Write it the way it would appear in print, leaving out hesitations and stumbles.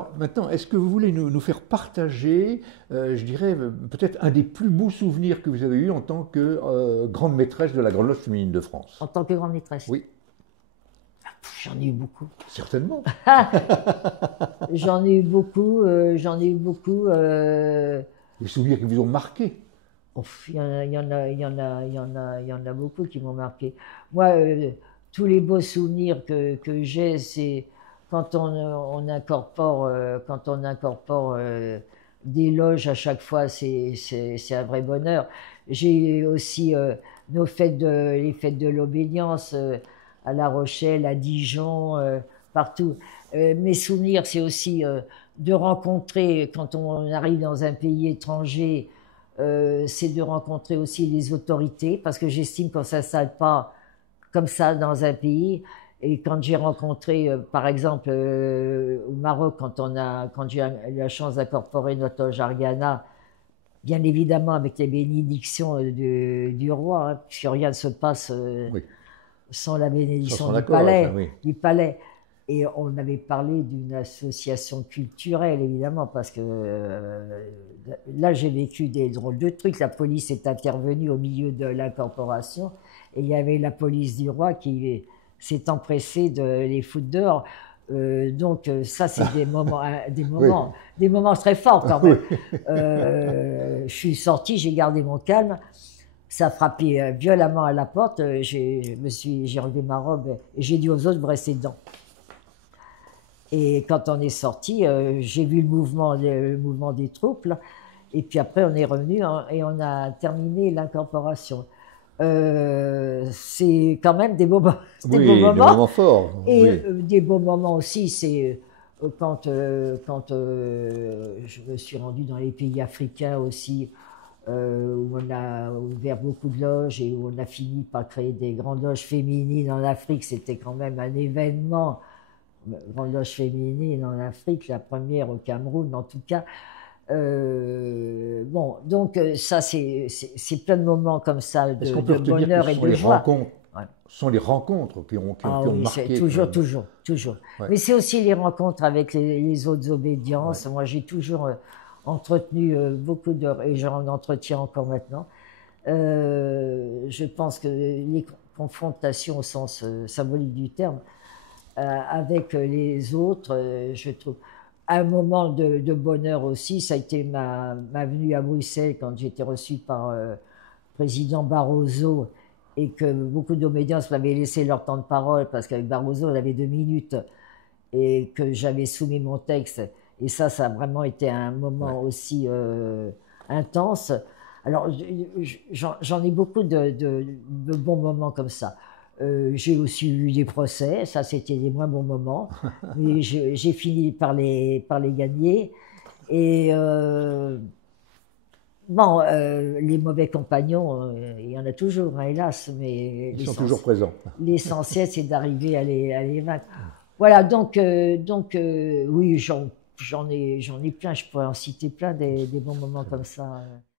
Alors maintenant, est-ce que vous voulez nous faire partager, je dirais, peut-être un des plus beaux souvenirs que vous avez eu en tant que grande maîtresse de la Grande Loge féminine de En France? tant que grande maîtresse. Oui, J'en ai eu beaucoup. certainement. J'en ai eu beaucoup, j'en ai eu beaucoup. Des souvenirs qui vous ont marqué. Il y en a, il y en a, il y en a, il y en a, il y en a beaucoup qui m'ont marqué. Moi, tous les beaux souvenirs que j'ai, c'est quand on incorpore des loges à chaque fois, c'est un vrai bonheur. J'ai aussi les fêtes de l'obédience à La Rochelle, à Dijon, partout. Mes souvenirs, c'est aussi de rencontrer, quand on arrive dans un pays étranger, c'est de rencontrer aussi les autorités, parce que j'estime qu'on ne s'installe pas comme ça dans un pays. Et quand j'ai rencontré, par exemple, au Maroc, quand j'ai eu la chance d'incorporer notre loge Argana, bien évidemment avec les bénédictions du roi, hein, puisque rien ne se passe Oui, sans la sans bénédiction son accord, enfin, oui. du palais. Et on avait parlé d'une association culturelle, évidemment, parce que là, j'ai vécu des drôles de trucs. La police est intervenue au milieu de l'incorporation et il y avait la police du roi qui s'est empressée de les foutre dehors. Ça, c'est Oui, des moments très forts quand oui. même. Je suis sortie, j'ai gardé mon calme. Ça a frappé violemment à la porte. J'ai enlevé ma robe et j'ai dit aux autres, vous restez dedans. Et quand on est sorti, j'ai vu le mouvement des troupes, là. Et puis après, on est revenu hein, et on a terminé l'incorporation. C'est quand même des beaux, des beaux Oui, des moments. moments forts. Et Oui, des beaux moments aussi, c'est quand je me suis rendue dans les pays africains aussi, où on a ouvert beaucoup de loges et où on a fini par créer des grandes loges féminines en Afrique. C'était quand même un événement. Grande loge féminine en Afrique, la première au Cameroun en tout cas. Bon, donc ça, c'est plein de moments comme ça est-ce qu'on peut de retenir que bonheur ce et sont de les joie. rencontres, Ouais. ce sont les rencontres Ah qui ont oui, c'est marqué quand toujours, même? toujours, toujours. Ouais. Mais c'est aussi les rencontres avec les autres Ouais. obédiences. Moi, j'ai toujours entretenu beaucoup de... Et j'en entretiens encore maintenant. Je pense que les confrontations au sens symbolique du terme, avec les autres, je trouve. Un moment de bonheur aussi, ça a été ma venue à Bruxelles quand j'ai été reçue par le président Barroso et que beaucoup d'obédiences m'avaient laissé leur temps de parole parce qu'avec Barroso, on avait 2 minutes et que j'avais soumis mon texte. Et ça a vraiment été un Ouais. moment aussi intense. Alors, j'en ai beaucoup de bons moments comme ça. J'ai aussi eu des procès, ça c'était des moins bons moments, mais j'ai fini par les gagner. Et bon, les mauvais compagnons, il y en a toujours, hein, hélas, mais Ils sont toujours présents. l'essentiel c'est d'arriver à les vaincre. Voilà, oui, j'en ai plein, je pourrais en citer plein des bons moments comme ça.